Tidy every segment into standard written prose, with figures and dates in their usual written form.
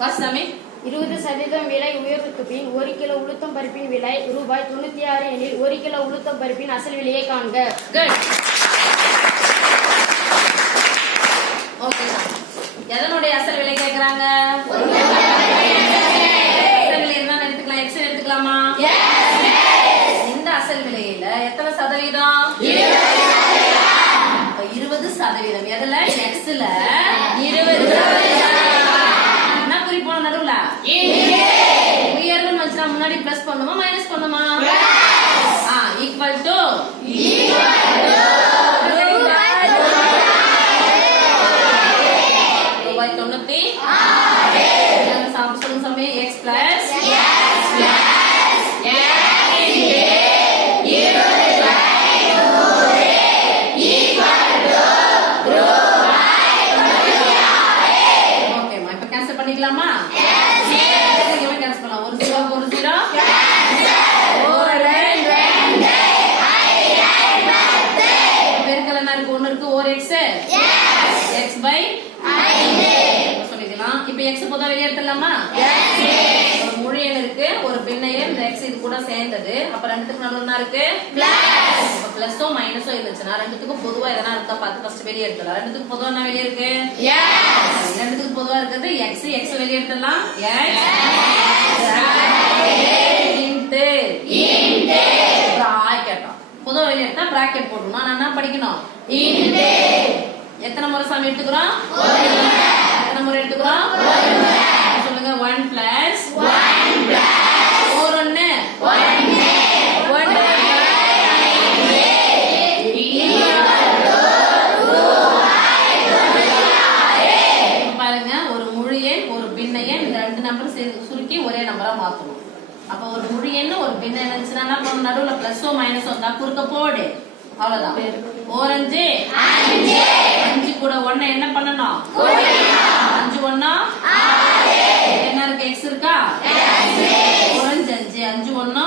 வாசாமி 20% விலை உயர்வுக்கு பின் 1 கிலோ உளுத்தம் பருப்பின் விலை ரூபாய் 96 எனில் 1 கிலோ உளுத்தம் பருப்பின் அசல் விலையை காண்க. குட். ஓகே, எதனுடைய அசல் விலை கேக்குறாங்க? அசல் விலை என்ன எடுத்துக்கலாம்? எக்ஸ் எடுத்துக்கலாமா? இந்த அசல் விலையில எத்தனை சதவீதம்? 20%. எதுல? எக்ஸ்ல 20%. என்ன குறிப்போம் நடுவுல? உயர்வுன்னு வச்சா முன்னாடி பிளஸ் பண்ணுமா மைனஸ் பண்ணுமா? ஈக்குவல் டு ரூபாய் 96. சொல்லுங்க சாமி. எக்ஸ் பிளஸ் பண்ணிக்கலாமா? கேன்சல் பண்ணலாம். ஒரு ஜீரோ ஒரு ஜீரோ பெருக்கல் என்ன இருக்கு? ஒன்னு இருக்கு. ஒரு எக்ஸ் எக்ஸ் பை சொல்லிக்கலாம். இப்ப எக்ஸ் பொதுவா வெளியே எடுத்துடலாமா? ஒரு முழு எண் இருக்கு, ஒரு பின்ன எண், இந்த எக்ஸ் இது கூட சேர்ந்தது. அப்ப ரெண்டுத்துக்கு நடுவுல என்ன இருக்கு? பிளஸோ மைனஸோ இருந்துச்சுன்னா ரெண்டுத்துக்கும் பொதுவா எதனா இருக்கா பார்த்து ஃபர்ஸ்ட் வெளியே எடுத்துடலாம். ரெண்டுத்துக்கு பொதுவா என்ன வெளியே இருக்கு? ரெண்டுத்துக்கு பொதுவா இருக்கிறது எக்ஸ். எக்ஸ் வெளியே எடுத்துடலாம். கேட்டோம். பொதுவா வெளியே எடுத்தா பிராக்கெட் போடணும். நான் என்ன படிக்கணும்? எத்தனை முறை சாமி எடுத்துக்கிறோம்? எத்தனை முறை எடுத்துக்கிறோம்? சொல்லுங்க. 1 பிளஸ் 4 1 பாருங்க. ஒரு முழு எண், ஒரு பின்ன எண், இந்த ரெண்டு நம்பர் சேர்த்து சுருக்கி ஒரே நம்பரா மாத்தணும். அப்ப ஒரு முழு எண் ஒரு பின்ன எண் இருந்துச்சுன்னா என்ன பண்ணணும்? நடுவுல பிளஸோ மைனஸோ இருந்தா குறுக்க போடு. அவ்வளவுதான். 4 5 5 கூட 1 என்ன பண்ணணும்? 5 1 என்ன இருக்கு? எக்ஸ் இருக்கா? 4 5 5 1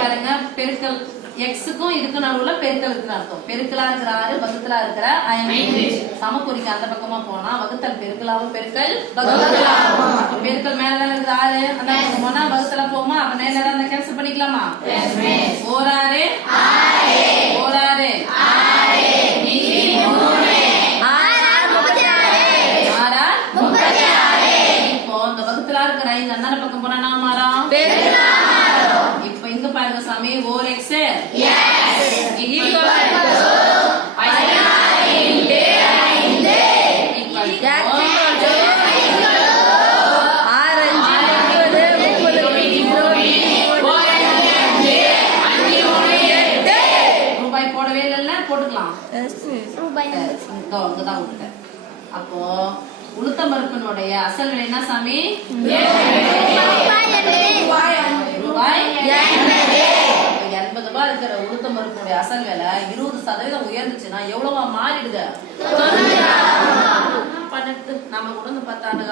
பாருங்க. பெருக்கல் எக்ஸுக்கும் இதுக்கு நடுவுல பெருக்கல் இருக்குன்னு அர்த்தம். பெருக்கலா இருக்கிற 6 வகுத்தலா இருக்கிற 5 சமக்குறிக்கு அந்த பக்கமா போனா வகுத்தல் பெருக்கலாவும் பெருக்கல் வகுத்தலாவும். பெருக்கல் மேல தானே இருக்குது 6, அந்த பக்கம் போனா வகுத்தலா போமா. அப்ப நேரா அந்த கேன்சல் பண்ணிக்கலாமா? 4 6 4 6 இப்போ இந்த வகுத்தலா இருக்கிற 5 அந்த பக்கம் போனா நான் மாறும். இப்ப இங்க பாருங்க சாமி. 4x ரூபாய் போடவே இல்ல, போட்டுக்கலாம். அப்போ உளுத்தம் பருப்பினுடைய அசல் விலை என்ன சாமி? ரூபாய் 80 ரூபாய் இருக்கிற உளுத்தம் பருப்புடைய அசல் விலை 20% உயர்ந்துச்சுன்னா எவ்வளவா மாறிடுது? நம்ம கூட 10 ஆண்டு